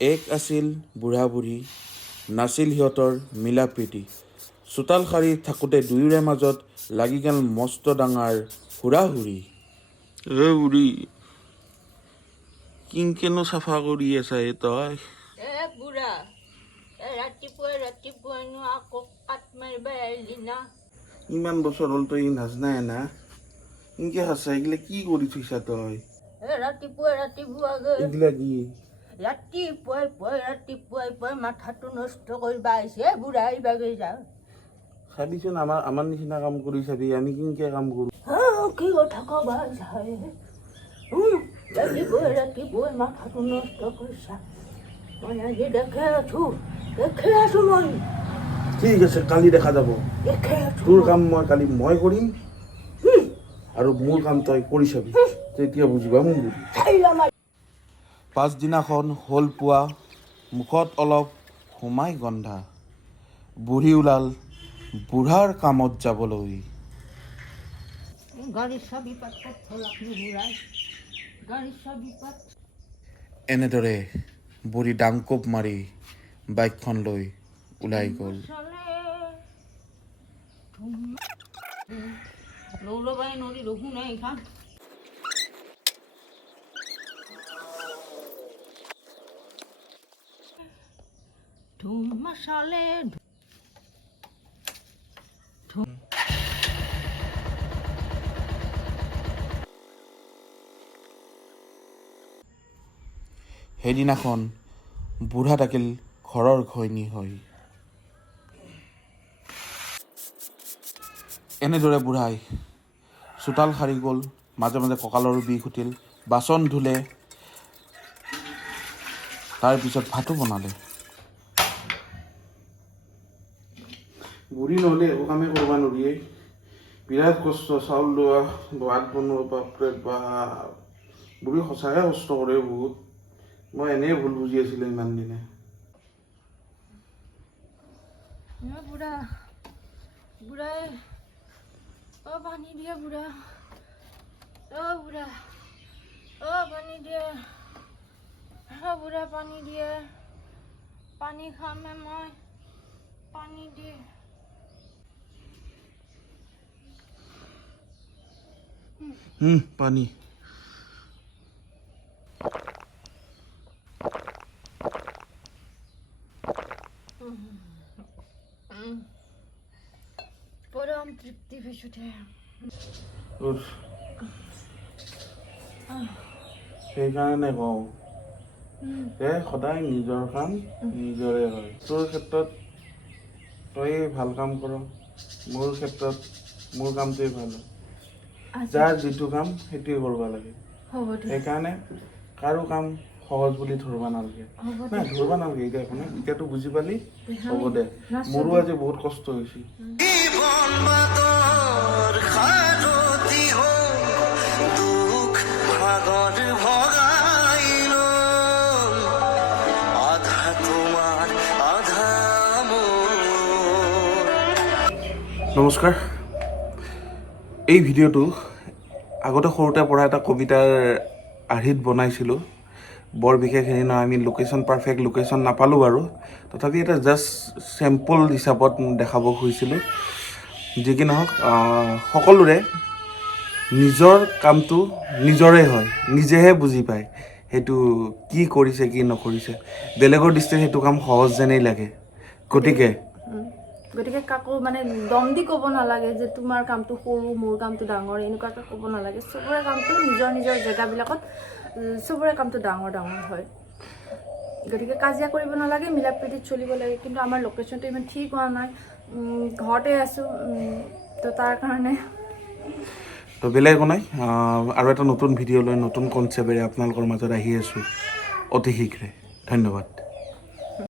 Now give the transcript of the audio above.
এক আছিল বুঢ়া বুঢ়ী, নাছিল সিহঁতৰ মিলা প্ৰীতি। চোতাল সাৰি থাকোঁতে দুয়োৰে মাজত লাগি গ'ল মস্ত ডাঙৰ হুৰা-হুৰি। বুঢ়ী কিনকেনো চাফা কৰি আছা তই? বুঢ়া ৰাতিপুৱাইনো আকৌ কাট মাৰিব আহিলি না। ইমান বছৰ হ'ল তই নাজনাই না, ইনকে হাঁচা এইগিলা কি কৰি থৈছা তই? ৰাতিপুৱাই এইগিলা কি? ৰাতিপুৱাই মাথাটো নষ্ট কৰিব আহিছে বুঢ়া এইবাগে যা। চাবিচোন আমাৰ নিচিনা কাম কৰি চাবি, আমি কিনকে কাম কৰোঁ। কি কথা কবা যায়, ৰাতিপুৱাই মাথাটো নষ্ট কৰিছা। মই আজি দেখে আছো মই। ঠিক আছে, কালি দেখা যাব। তোৰ কাম কালি মই কৰিম আৰু মোৰ কাম তই কৰি চাবি, তেতিয়া বুজিবা মোৰ বুঢ়ী। পাছদিনাখন হ'ল পুৱা, মুখত অলপ সোমাই গন্ধা। বুঢ়ী ওলাল বুঢ়াৰ কামত যাবলৈ। এনেদৰে বুঢ়ী ডাংকোপ মাৰি বাইকখন লৈ ওলাই গ'ল। সেইদিনাখন বুঢ়া থাকিল ঘৰৰ ঘৈণী হৈ। এনেদৰে বুঢ়াই চোতাল সাৰি গ'ল, মাজে মাজে কঁকালৰ বিষ উঠিল, বাচন ধুলে, তাৰপিছত ভাতো বনালে। বুঢ়ী নহ'লে একো কামেই কৰিব নোৱাৰিয়ে, বিৰাট কষ্ট। চাউল ধোৱা, ভাত বনোৱা, বাপৰে বাপ। বুঢ়ী সঁচাকৈ কষ্ট কৰে বহুত। মই এনেই ভুল বুজি আছিলোঁ ইমান দিনে। বুঢ়াই পানী দিয়ে বুঢ়া, পানী দিয়ে, বুঢ়া পানী দিয়ে, পানী খামে মই, পানী দিয়ে। পানী পৰম তৃপ্তি পাইছোতে। সেইকাৰণে কওঁ যে সদায় নিজৰ কাম নিজৰে হয়। তোৰ ক্ষেত্ৰত তই ভাল কাম কৰ, মোৰ ক্ষেত্ৰত মোৰ কামটোৱে ভাল হয়। যাৰ যিটো কাম সেইটোৱে কৰিব লাগে। সেইকাৰণে কাৰো কাম সহজ বুলি ধৰিব নালাগে। ধৰিব নালাগে, এতিয়া একো নাই, এতিয়াতো বুজি পালি, হ'ব দে। মোৰো আজি বহুত কষ্ট হৈছে। নমস্কাৰ। এই ভিডিঅ'টো আগতে সৰুতে পঢ়া এটা কবিতাৰ আৰ্হিত বনাইছিলোঁ। বৰ বিশেষ হেৰি নহয়, আমি পাৰফেক্ট লোকেশ্যন নাপালোঁ বাৰু, তথাপি এটা জাষ্ট চেম্পল হিচাপত দেখাব খুজিছিলোঁ। যি কি নহওক, সকলোৰে নিজৰ কামটো নিজৰে হয়, নিজেহে বুজি পায় সেইটো কি কৰিছে কি নকৰিছে। বেলেগৰ দৃষ্টিত সেইটো কাম সহজ যেনেই লাগে। গতিকে কাকো দম দি ক'ব নালাগে যে তোমাৰ কামটো সৰু, মোৰ কামটো ডাঙৰ, এনেকুৱাকৈ ক'ব নালাগে। চবৰে কামটো নিজৰ নিজৰ জেগাবিলাকত চবৰে কামটো ডাঙৰ হয়। গতিকে কাজিয়া কৰিব নালাগে, মিলা প্ৰীতিত চলিব লাগে। কিন্তু আমাৰ লোকেশ্যনটো ইমান ঠিক হোৱা নাই, ঘৰতে আছোঁ, তো তাৰ কাৰণে তো বেলেগ একো নাই। আৰু এটা নতুন ভিডিঅ' লৈ নতুন কনচেপ্টেৰে আপোনালোকৰ মাজত আহি আছোঁ অতি শীঘ্ৰে। ধন্যবাদ।